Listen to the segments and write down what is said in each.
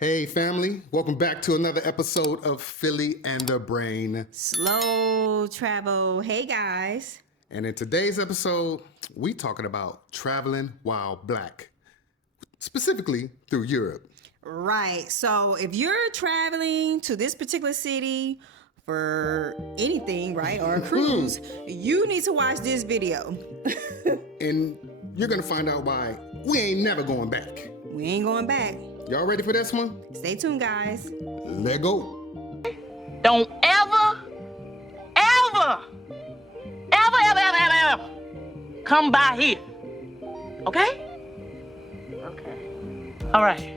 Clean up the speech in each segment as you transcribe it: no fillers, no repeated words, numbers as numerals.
Hey family, welcome back to another episode of Philly and the Brain. Slow travel. Hey guys. And in today's episode, we talking about traveling while black, specifically through Europe. Right. So if you're traveling to this particular city for anything, right, or a cruise, you need to watch this video. And you're gonna find out why we ain't never going back. We ain't going back. Y'all ready for this one? Stay tuned, guys. Let go. Don't ever come by here. Okay? Okay. All right.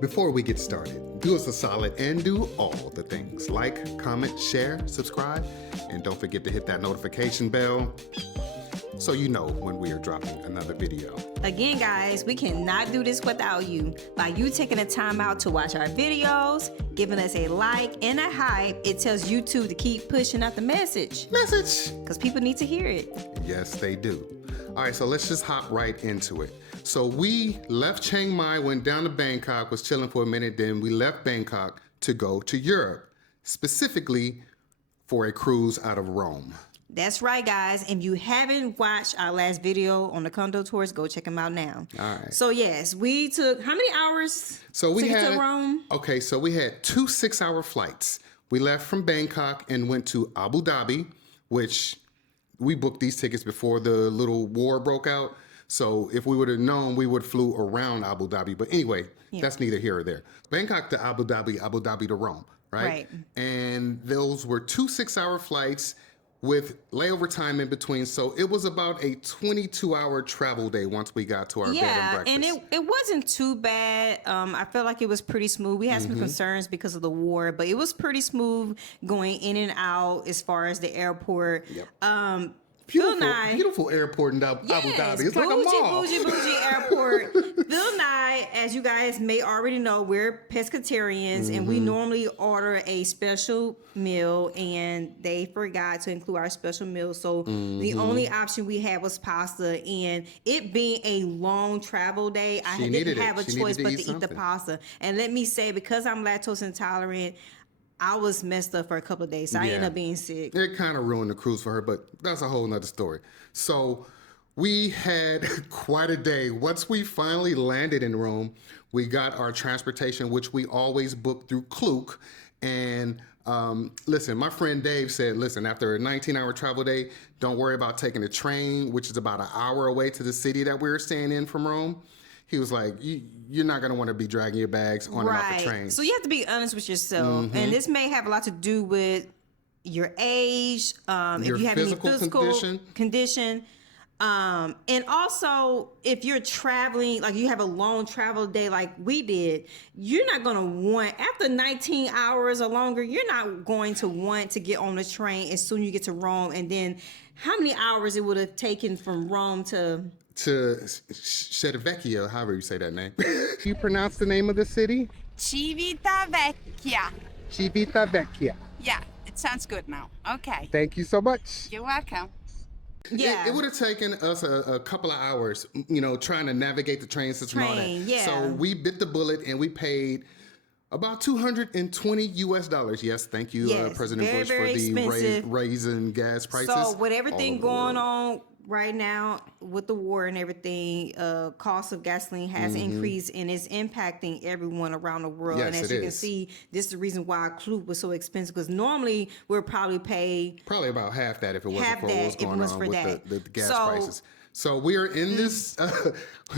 Before we get started, do us a solid and do all the things. Like, comment, share, subscribe, and don't forget to hit that notification bell so you know when we are dropping another video. Again, guys, we cannot do this without you. By you taking the time out to watch our videos, giving us a like and a hype, it tells YouTube to keep pushing out the message. Because people need to hear it. Yes, they do. All right, so let's just hop right into it. So we left Chiang Mai, went down to Bangkok, was chilling for a minute, then we left Bangkok to go to Europe, specifically for a cruise out of Rome. That's right, guys. If you haven't watched our last video on the condo tours, go check them out now. All right. So yes, we took how many hours to get to Rome? Okay, so we had 2 6-hour flights. We left from Bangkok and went to Abu Dhabi, which we booked these tickets before the little war broke out. So if we would have known, we would have flew around Abu Dhabi. But anyway, that's neither here or there. Bangkok to Abu Dhabi to Rome, right? And those were 2 6-hour flights with layover time in between. So it was about a 22-hour travel day once we got to our bed and breakfast. And it wasn't too bad. I felt like it was pretty smooth. We had some concerns because of the war, but it was pretty smooth going in and out as far as the airport. Yep. Beautiful airport in Abu Dhabi. It's like a mall. Bougie airport. Bill and I, as you guys may already know, we're pescatarians, and we normally order a special meal, and they forgot to include our special meal. So the only option we had was pasta, and it being a long travel day, I didn't have a choice but to eat the pasta. And let me say, because I'm lactose intolerant, I was messed up for a couple of days. So I ended up being sick. It kind of ruined the cruise for her, but that's a whole nother story. So we had quite a day. Once we finally landed in Rome, we got our transportation, which we always book through Klook. And listen, my friend Dave said, listen, after a 19-hour travel day, don't worry about taking the train, which is about an hour away to the city that we were staying in from Rome. He was like, you're not going to want to be dragging your bags on and off the train. So you have to be honest with yourself. And this may have a lot to do with your age, if you have any physical condition. And also, if you're traveling, like you have a long travel day like we did, you're not going to want, after 19 hours or longer, you're not going to want to get on the train as soon as you get to Rome. And then how many hours it would have taken from Rome to Civitavecchia, however you say that name. You pronounce the name of the city? Civitavecchia. Civitavecchia. Yeah, it sounds good now. Okay. Thank you so much. You're welcome. Yeah. It would have taken us a couple of hours, trying to navigate the train system and all that. Yeah. So we bit the bullet and we paid about $220 US. Yes, thank you, President Bush, for the raise in gas prices. So with everything going on right now with the war and everything, cost of gasoline has increased and it's impacting everyone around the world. Yes, and as you can see, this is the reason why Klook was so expensive, because normally we'll probably pay about half that if it wasn't for what was going on with the gas prices. So we are in this.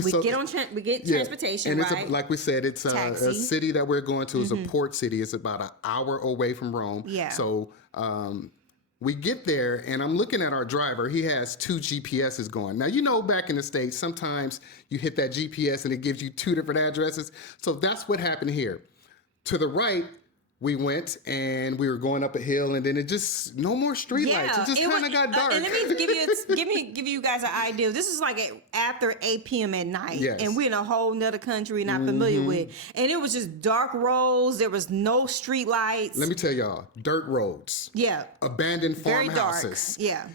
We get transportation, and right? It's like we said, it's a city that we're going to. It's a port city. It's about an hour away from Rome. Yeah. So we get there, and I'm looking at our driver. He has 2 GPSs going. Now, back in the States, sometimes you hit that GPS and it gives you 2 different addresses. So that's what happened here. To the right, we went and we were going up a hill, and then it just no more street lights. It just kind of got dark. And let me give you guys an idea. This is like after 8 p.m. at night, and we're in a whole nother country not familiar with, and it was just dark roads. There was no street lights. Let me tell y'all, dirt roads. Yeah. Abandoned farmhouses. Very dark. Yeah.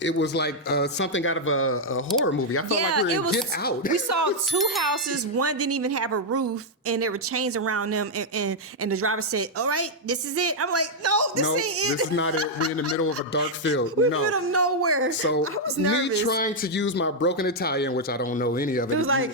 It was like something out of a horror movie. I felt like we were in Get Out. We saw 2 houses. One didn't even have a roof, and there were chains around them. And the driver said, "All right, this is it." I'm like, "No, this ain't it. This is not it. We're in the middle of a dark field. We're in no. the middle of nowhere." So I was nervous. me trying to use my broken Italian, which I don't know any of it. It was like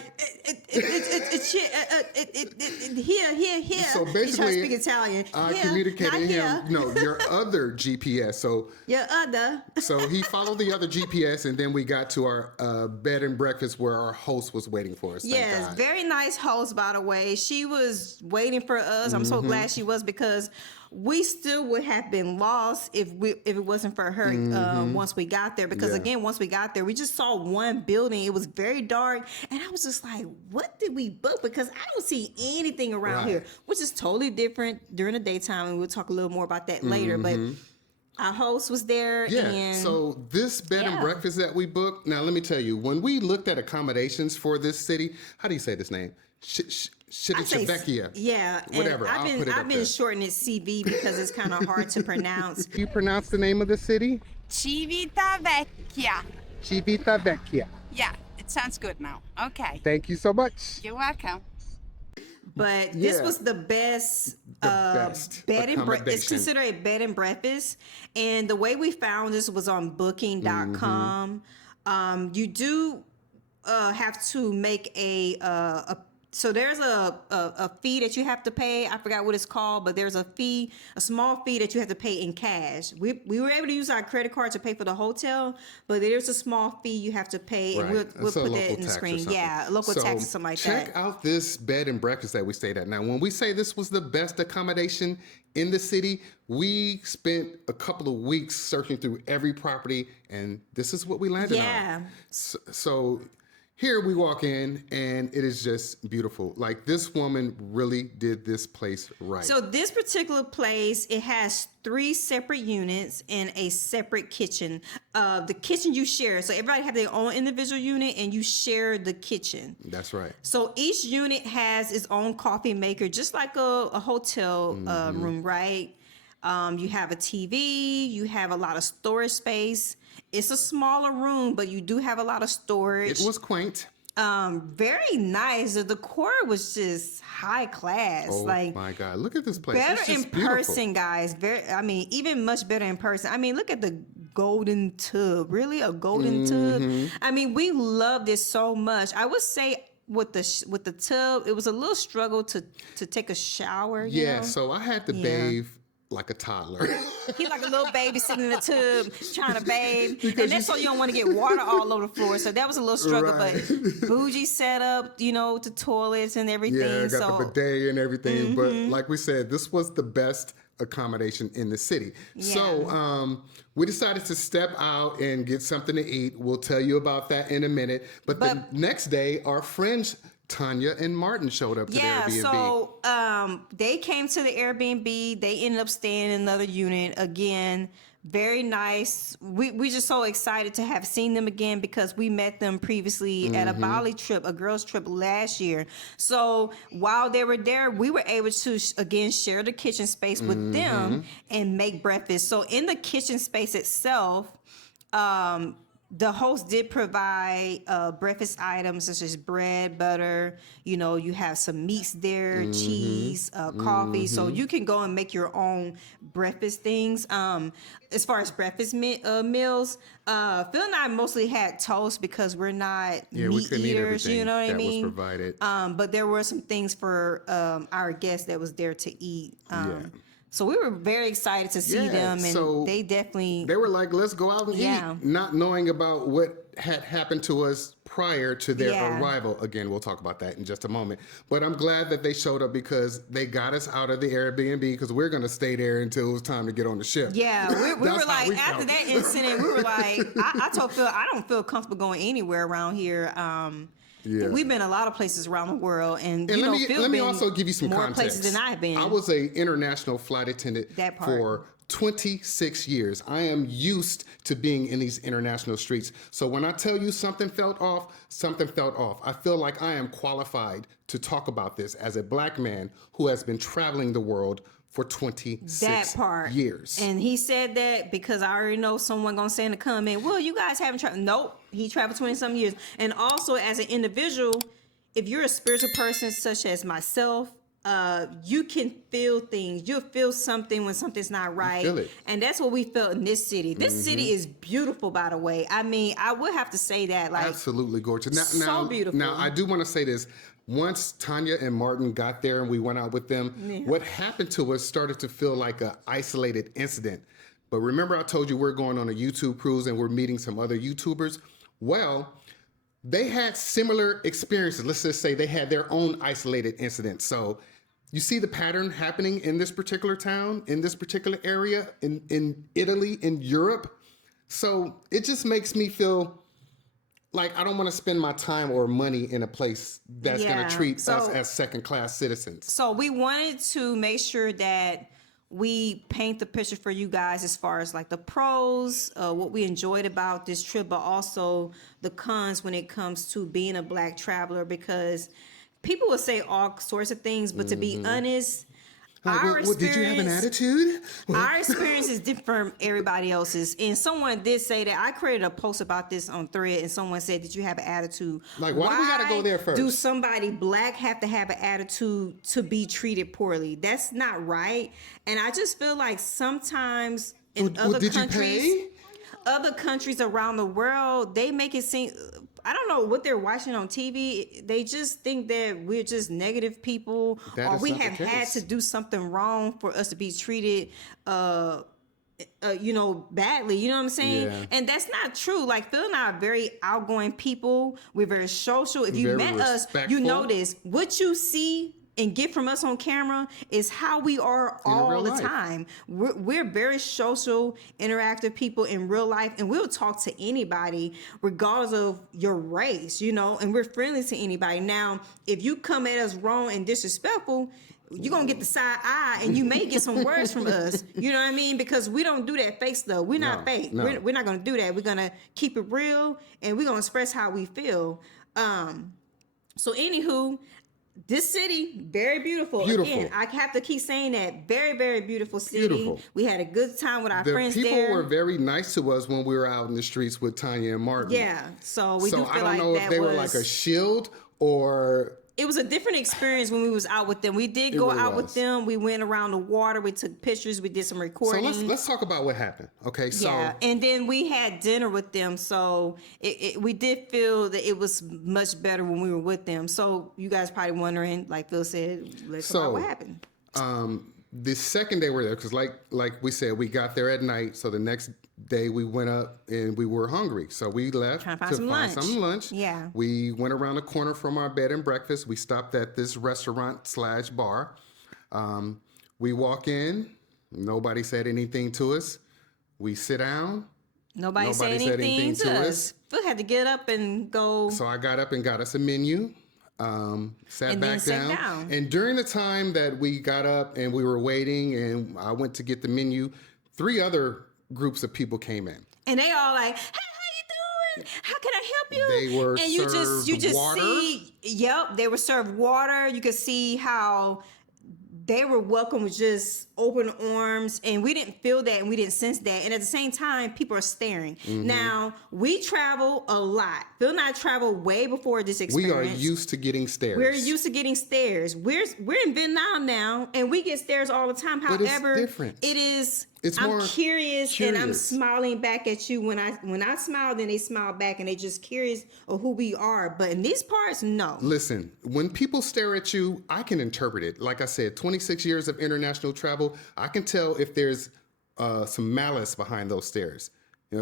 here. So He tried to basically, speak Italian. I Here, communicated not him. No, your other GPS. So your other. So he followed the other GPS, and then we got to our bed and breakfast where our host was waiting for us. Yes, very nice host, by the way. She was waiting for us. I'm so glad she was, because we still would have been lost if it wasn't for her once we got there. Because again, once we got there, we just saw one building. It was very dark, and I was just like, "What did we book?" Because I don't see anything around here, which is totally different during the daytime, and we'll talk a little more about that later. But our host was there. Yeah. And So this bed and breakfast that we booked. Now let me tell you, when we looked at accommodations for this city, how do you say this name? Civitavecchia. Yeah. Whatever. I've been shortening it CV because it's kind of hard to pronounce. Do you pronounce the name of the city? Civitavecchia. Civitavecchia. Yeah, it sounds good now. Okay. Thank you so much. You're welcome. But this was the best, best bed and breakfast. It's accommodation. considered a bed and breakfast. And the way we found this was on booking.com. You do have to make so there's a fee that you have to pay. I forgot what it's called, but there's a small fee that you have to pay in cash. We were able to use our credit card to pay for the hotel, but there's a small fee you have to pay, and we'll It's put a that local in the tax or screen. something. Yeah, local tax or something like that. Check out this bed and breakfast that we stayed at. Now, when we say this was the best accommodation in the city, we spent a couple of weeks searching through every property, and this is what we landed on. So here we walk in, and it is just beautiful. Like, this woman really did this place right. So this particular place, it has 3 separate units and a separate kitchen. The kitchen you share. So everybody have their own individual unit, and you share the kitchen. That's right. So each unit has its own coffee maker, just like a hotel room, right? You have a TV. You have a lot of storage space. It's a smaller room, but you do have a lot of storage. It was quaint. Very nice. The decor was just high class. Oh my God! Look at this place. Better It's just in beautiful. person, guys. Even much better in person. I mean, look at the golden tub. Really, a golden tub. I mean, we love this so much. I would say with the tub, it was a little struggle to take a shower. You know? So I had to bathe like a toddler. He's like a little baby sitting in the tub trying to bathe. And that's so you don't want to get water all over the floor. So that was a little struggle, but bougie setup, the toilets and everything. Yeah, got the bidet and everything. But like we said, this was the best accommodation in the city. Yeah. So we decided to step out and get something to eat. We'll tell you about that in a minute. But the next day, our friends Tanya and Martin showed up to the Airbnb. So they came to the Airbnb. They ended up staying in another unit again. Very nice. We just so excited to have seen them again because we met them previously at a Bali trip, a girls trip last year. So while they were there, we were able to again share the kitchen space with them and make breakfast. So in the kitchen space itself, the host did provide breakfast items such as bread, butter, you have some meats there, cheese, coffee. So you can go and make your own breakfast things. As far as breakfast meals, Phil and I mostly had toast because we're not meat eaters, you know what I mean? Was provided. But there were some things for our guests that was there to eat. So we were very excited to see them, and they were like, let's go out and eat, not knowing about what had happened to us prior to their arrival. Again, we'll talk about that in just a moment. But I'm glad that they showed up because they got us out of the Airbnb because we're going to stay there until it was time to get on the ship. Yeah, we were like, after that incident, we were like, I told Phil, I don't feel comfortable going anywhere around here. We've been a lot of places around the world, and let me also give you some more context. places than I've been. I was an international flight attendant for 26 years. I am used to being in these international streets. So when I tell you something felt off, something felt off. I feel like I am qualified to talk about this as a black man who has been traveling the world for 26 that part years. And he said that because I already know someone gonna say in the comment, well, you guys haven't traveled. Nope, he traveled 20-something years. And also, as an individual, if you're a spiritual person such as myself, you can feel things. You'll feel something when something's not right. Feel it. And that's what we felt in this city. This city is beautiful, by the way. I mean, I would have to say that. Like, absolutely gorgeous. so beautiful. Now, I do want to say this. Once Tanya and Martin got there and we went out with them, what happened to us started to feel like an isolated incident. But remember I told you we're going on a YouTube cruise and we're meeting some other YouTubers? Well, they had similar experiences. Let's just say they had their own isolated incidents. So you see the pattern happening in this particular town, in this particular area, in Italy, in Europe. So it just makes me feel like I don't want to spend my time or money in a place that's going to treat us as second-class citizens. So we wanted to make sure that we paint the picture for you guys as far as like the pros, what we enjoyed about this trip, but also the cons when it comes to being a Black traveler, because people will say all sorts of things, but to be honest, Like, did you have an attitude? Our experience is different from everybody else's. And someone did say that. I created a post about this on Thread, and someone said, did you have an attitude? Like, why do we gotta go there first? Do somebody Black have to have an attitude to be treated poorly? That's not right. And I just feel like sometimes in other countries, other countries around the world, they make it seem, I don't know what they're watching on TV. They just think that we're just negative people, or we have had to do something wrong for us to be treated, badly. You know what I'm saying? Yeah. And that's not true. Like, Phil and I are very outgoing people. We're very social. If you met us, you know this. What you see and get from us on camera is how we are all the time. We're very social, interactive people in real life, and we'll talk to anybody regardless of your race, and we're friendly to anybody. Now, if you come at us wrong and disrespectful, you're going to get the side eye, and you may get some words from us. You know what I mean? Because we don't do that fake stuff. We're not fake. No. We're not going to do that. We're going to keep it real, and we're going to express how we feel. So anywho, this city, very beautiful. Again, I have to keep saying that. Very, very beautiful city. Beautiful. We had a good time with our friends there. The people were very nice to us when we were out in the streets with Tanya and Martin. Yeah, so we do feel like that was... I don't know if they were like a shield or... It was a different experience when we was out with them. We did go out with them. We went around the water. We took pictures. We did some recording. So let's talk about what happened. Okay, so and then we had dinner with them. So we did feel that it was much better when we were with them. So you guys probably wondering, like Phil said, let's talk about what happened. The second day we were there, because like we said, we got there at night. So the next day we went up and we were hungry. So we left to find some lunch. Yeah. We went around the corner from our bed and breakfast. We stopped at this restaurant/bar. We walk in. Nobody said anything to us. We sit down. Nobody said anything to us. Phil had to get up and go. So I got up and got us a menu. Sat back down. And during the time that we got up and we were waiting and I went to get the menu, 3 other groups of people came in. And they all like, hey, how you doing? How can I help you? They were and served you just water. They were served water. You could see how they were welcomed with just open arms, and we didn't feel that and we didn't sense that. And at the same time, people are staring. Mm-hmm. Now, we travel a lot. Phil and I traveled way before this experience. We are used to getting stares. We're used to getting stares. We're in Vietnam now, and we get stares all the time. However, it's different. I'm curious, and I'm smiling back at you. When I smile, then they smile back, and they just curious of who we are. But in these parts, no. Listen, when people stare at you, I can interpret it. Like I said, 26 years of international travel, I can tell if there's some malice behind those stares.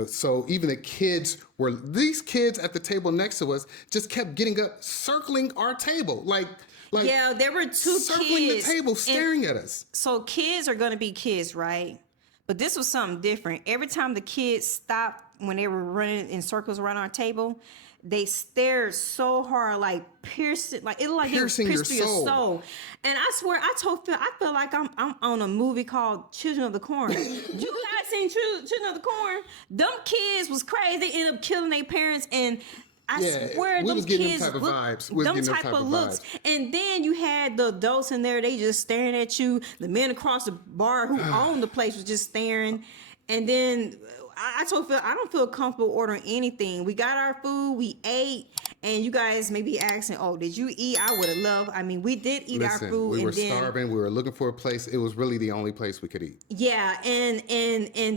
So even these kids at the table next to us just kept getting up, circling our table, like yeah, there were 2 circling kids the table, staring at us. So kids are gonna be kids, right? But this was something different. Every time the kids stopped when they were running in circles around our table, they stared so hard, like piercing, like it looked like piercing your soul. And I swear, I told Phil, I feel like I'm on a movie called Children of the Corn. You guys seen Children of the Corn? Them kids was crazy. They ended up killing their parents, and I Yeah, swear, we them was getting them kids type of look, vibes. We was them getting them type type of of looks. vibes. And then you had the adults in there, they just staring at you. The men across the bar who owned the place was just staring. And then I told Phil, I don't feel comfortable ordering anything. We got our food, we ate, and you guys may be asking, oh, did you eat? I would have loved. I mean, we did eat our Listen, food. we were and then, starving. We were looking for a place. It was really the only place we could eat. Yeah, and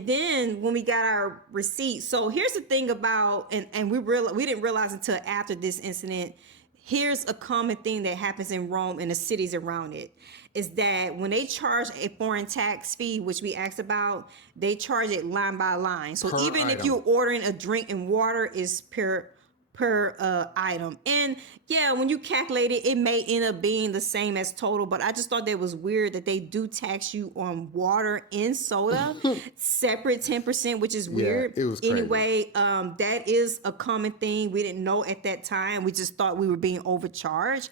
then when we got our receipt, so here's the thing about, and we didn't realize until after this incident. Here's a common thing that happens in Rome and the cities around it, is that when they charge a foreign tax fee, which we asked about, they charge it line by line. So Per even if item. you're ordering a drink and water, is per item. And yeah, when you calculate it, it may end up being the same as total, but I just thought that was weird that they do tax you on water and soda separate 10%, which is weird. it was crazy. Anyway, that is a common thing. We didn't know at that time. We just thought we were being overcharged.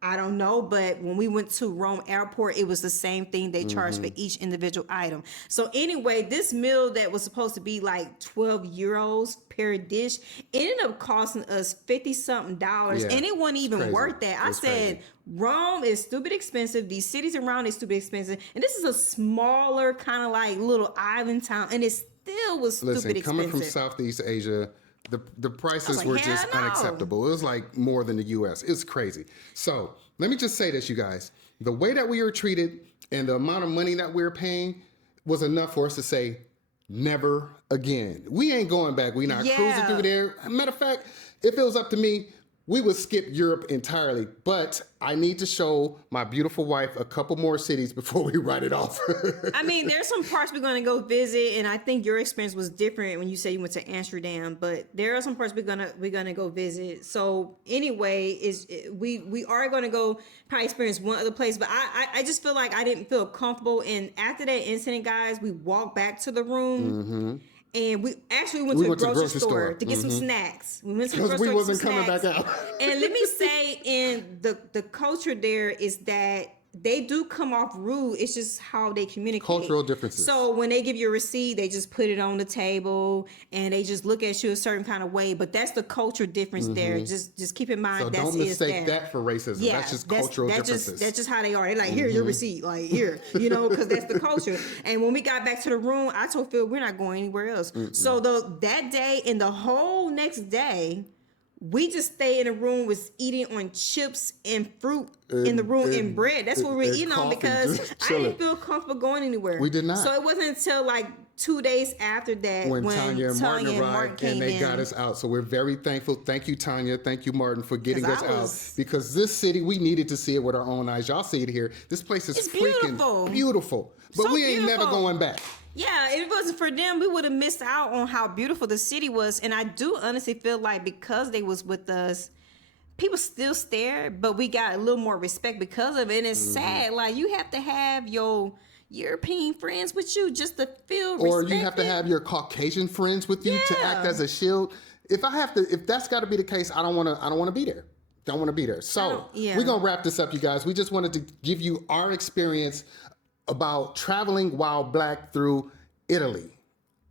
I don't know, but when we went to Rome Airport, it was the same thing. They charged for each individual item. So anyway, this meal that was supposed to be like 12 euros per dish ended up costing us $50-something, Yeah, and it wasn't even crazy. worth that. I It's said, crazy. Rome is stupid expensive. These cities around is stupid expensive, and this is a smaller kind of like little island town, and it still was stupid Listen, coming expensive. from Southeast Asia, the prices like, were hell just no. unacceptable. It was like more than the U.S. It's crazy. So let me just say this, you guys. The way that we were treated and the amount of money that we were paying was enough for us to say, never again. We ain't going back. We not cruising Yeah. through there. Matter of fact, if it was up to me, we would skip Europe entirely. But I need to show my beautiful wife a couple more cities before we write it off. I mean, there's some parts we're going to go visit, and I think your experience was different when you say you went to Amsterdam. But there are some parts we're gonna go visit. So anyway, we are going to go probably experience one other place. But I just feel like I didn't feel comfortable. And after that incident, guys, we walked back to the room. And we actually went to a grocery store to get some snacks. We went to the Because grocery we store to wasn't get some coming snacks. back out. And let me say, in the culture there is that they do come off rude. It's just how they communicate. Cultural differences. So when they give you a receipt, they just put it on the table and they just look at you a certain kind of way. But that's the culture difference there. Just keep in mind So that's don't mistake that for racism. Yeah, that's just cultural differences. That's just how they are. They're like, here's your receipt, like here, because that's the culture. And when we got back to the room, I told Phil we're not going anywhere else. So that day and the whole next day, we just stayed in the room, was eating on chips and fruit in the room and bread. That's what we were eating on coffee, because just I chilling. didn't feel comfortable going anywhere. We did not. So it wasn't until like 2 days after that when Tanya and Martin arrived came and they in. got us out. So we're very thankful. Thank you, Tanya. Thank you, Martin, for getting 'Cause us I was- out. Because this city, we needed to see it with our own eyes. Y'all see it here. This place is It's freaking beautiful. beautiful. But So we ain't never beautiful. going back. Yeah, if it wasn't for them, we would have missed out on how beautiful the city was. And I do honestly feel like because they was with us, people still stare, but we got a little more respect because of it. And it's sad. Like, you have to have your European friends with you just to feel Or respected. you have to have your Caucasian friends with you to Yeah. act as a shield. If that's got to be the case, I don't want to be there. Don't want to be there. So yeah. we're going to wrap this up, you guys. We just wanted to give you our experience about traveling while Black through Italy.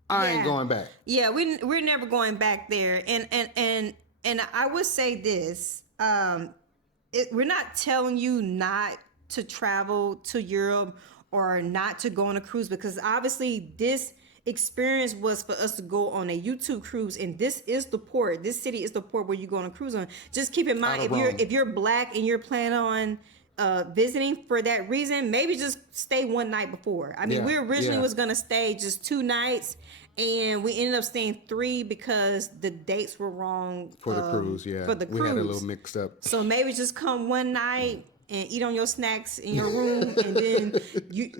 I ain't Yeah. going back. Yeah, we're never going back there. And I would say this: we're not telling you not to travel to Europe or not to go on a cruise, because obviously this experience was for us to go on a YouTube cruise, and this is the port. This city is the port where you go on a cruise on. Just keep in mind, Out of Rome. if you're Black and you're planning on visiting for that reason, maybe just stay one night before. I mean, Yeah, we originally yeah. was gonna stay just 2 nights, and we ended up staying 3 because the dates were wrong For the cruise, yeah. For the cruise, We had a little mixed up. So maybe just come one night and eat on your snacks in your room, and then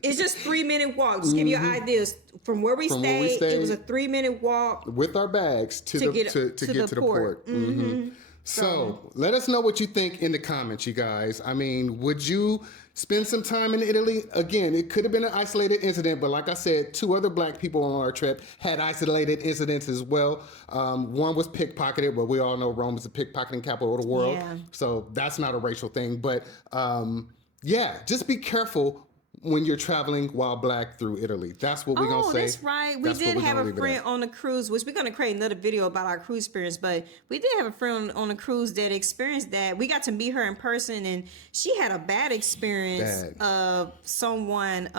it's just 3-minute walk. Just give you ideas from where we From where we stayed. It was a stayed. 3-minute walk. With our bags to get to the port. Mm-hmm. So let us know what you think in the comments, you guys. I mean, would you spend some time in Italy? Again, it could have been an isolated incident, but like I said, 2 other Black people on our trip had isolated incidents as well. One was pickpocketed, but we all know Rome is the pickpocketing capital of the world. Yeah. So that's not a racial thing. But yeah, just be careful when you're traveling while black through Italy. That's what we're going to say. Oh, that's right. We That's what did we're have gonna a leave it friend at. on the cruise, which we're going to create another video about our cruise experience, but we did have a friend on the cruise that experienced that. We got to meet her in person, and she had a bad experience of someone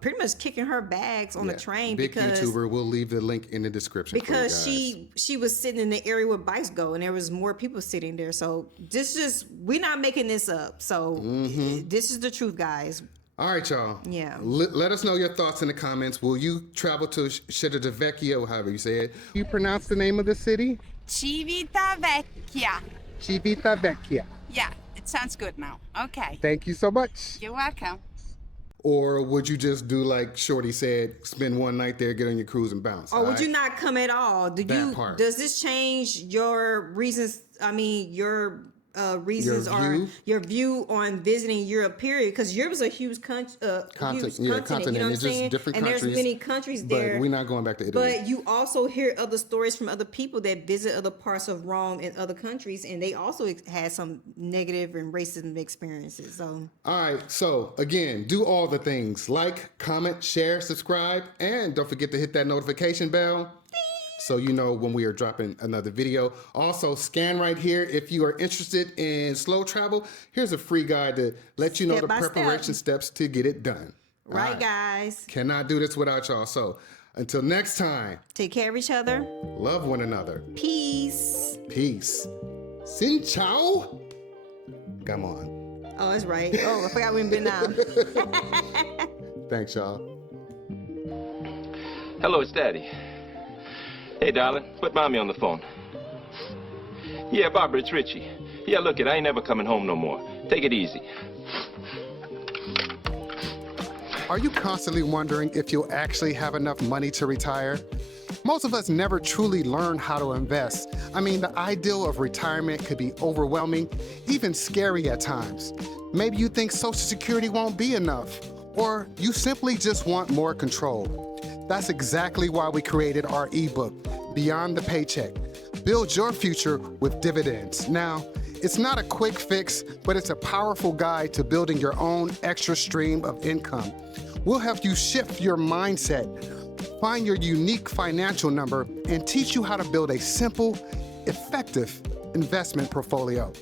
pretty much kicking her bags on the train. Big because YouTuber. We'll leave the link in the description because for you guys. she was sitting in the area where bikes go, and there was more people sitting there. So we're not making this up. So this is the truth, guys. All right, y'all. Yeah. Let us know your thoughts in the comments. Will you travel to Civitavecchia, or however you say it? You pronounce the name of the city? Civitavecchia. Civitavecchia. Yeah, it sounds good now. Okay. Thank you so much. You're welcome. Or would you just do like Shorty said, spend one night there, get on your cruise and bounce? Or would you not come at all? Part. Does this change your reasons? I mean, your reasons are your view on visiting Europe, period, because Europe is a huge continent. You know what I'm It's saying? just different and countries. there's many countries there. But we're not going back to Italy. But you also hear other stories from other people that visit other parts of Rome and other countries, and they also had some negative and racism experiences. So, all right. So again, do all the things: like, comment, share, subscribe, and don't forget to hit that notification bell, so you know when we are dropping another video. Also, scan right here if you are interested in slow travel. Here's a free guide to let you know the preparation steps to get it done. right, guys. Cannot do this without y'all. So until next time, Take care of each other. love one another. Peace. Peace. Sin ciao. Come on. Oh, that's right. Oh, I forgot we're in Vietnam. Thanks, y'all. Hello, it's Daddy. Hey, darling, put Mommy on the phone. Yeah, Barbara, it's Richie. Yeah, look it, I ain't never coming home no more. Take it easy. Are you constantly wondering if you'll actually have enough money to retire? Most of us never truly learn how to invest. I mean, the ideal of retirement could be overwhelming, even scary at times. Maybe you think Social Security won't be enough, or you simply just want more control. That's exactly why we created our ebook, Beyond the Paycheck. Build your future with dividends. Now, it's not a quick fix, but it's a powerful guide to building your own extra stream of income. We'll help you shift your mindset, find your unique financial number, and teach you how to build a simple, effective investment portfolio.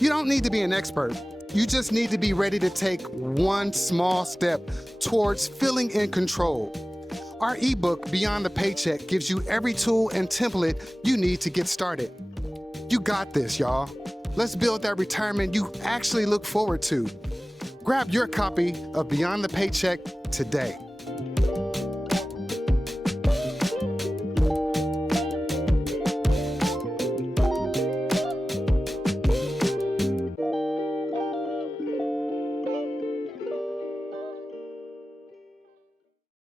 You don't need to be an expert. You just need to be ready to take one small step towards feeling in control. Our ebook, Beyond the Paycheck, gives you every tool and template you need to get started. You got this, y'all. Let's build that retirement you actually look forward to. Grab your copy of Beyond the Paycheck today.